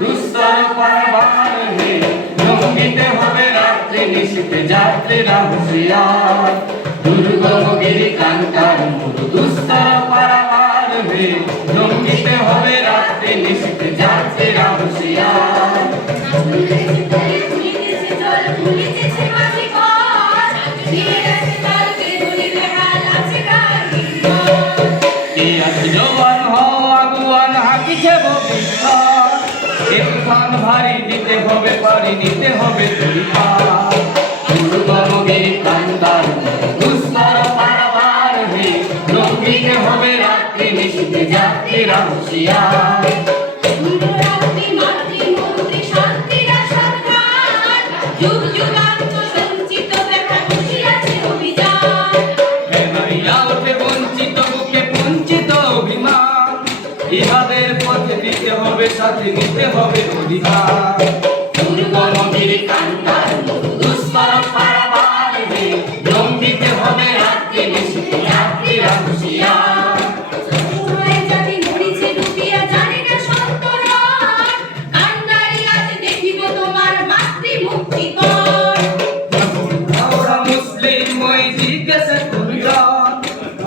দুস্তর পারাবার হে, লঙ্ঘিতে হবে রাত্রি নিশীথে যাত্রীরা হুঁশিয়ার। দুর্গম গিরিকান্তার মরু দুস্তর পারাবার হে, লঙ্ঘিতে হবে রাত্রি নিশীথে যাত্রীরা হুঁশিয়ার। জওয়ান হও আগুয়ান হাকিছে ভবিষ্যৎ, এ তুফান ভারী দিতে হবে পারি নিতে হবে পরিপার। দুর্গম গিরিকান্তার দুস্তর পারাবার হে, লঙ্ঘিতে হবে রাত্রি নিশীথে যাত্রীরা হুঁশিয়ার। ইহাদের পথে দিতে হবে সাথে নিতে হবে অধিকার। দুর্গম গিরিকান্তার দুস্তর পারাবার হে, লঙ্ঘিতে হবে রাত্রি নিশীথে যাত্রীরা হুঁশিয়ার।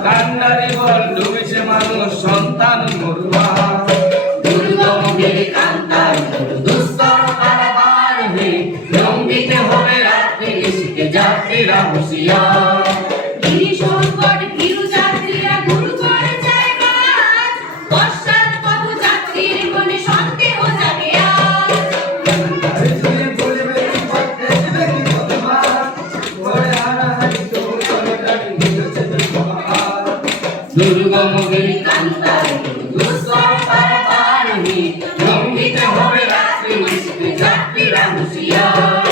কান্ডারি বল ডুবেছে মানুষ সন্তান মরুয়া। দুর্গম গিরিকান্তার দুস্তর পারাবার হে, লঙ্ঘিতে হবে রাত্রি নিশীথে যাত্রীরা হুঁশিয়ার। দুর্গম গিরিকান্তার দুস্তর পারাবার হে, লঙ্ঘিতে হবে রাত্রি নিশীথে যাত্রীরা হুঁশিয়ার।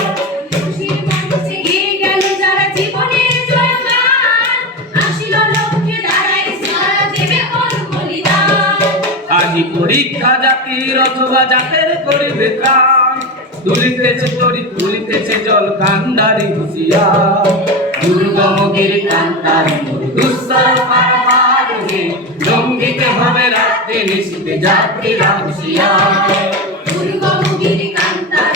আজি পরীক্ষা জাতির অথবা জাতের করিবে ত্রাণ, তুলিতেছে তরি তুলিতেছে জল কান্ডারি হুঁশিয়ার। দুর্গম গিরিকান্তার দুস্তর পারাবার হে, লঙ্ঘিতে হবে রাত্রি নিশীথে যাত্রীরা হুঁশিয়ার। দুর্গম গিরিকান্তার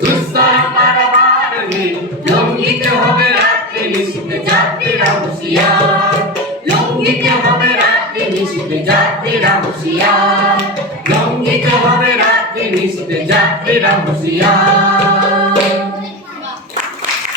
দুস্তর পারাবার হে, লঙ্ঘিতে হবে রাত্রি নিশীথে যাত্রীরা হুঁশিয়ার। লঙ্ঘিতে হবে রাত্রি নিশীথে যাত্রীরা হুঁশিয়ার। লঙ্ঘিতে হবে রাত্রি নিশীথে যাত্রীরা হুঁশিয়ার।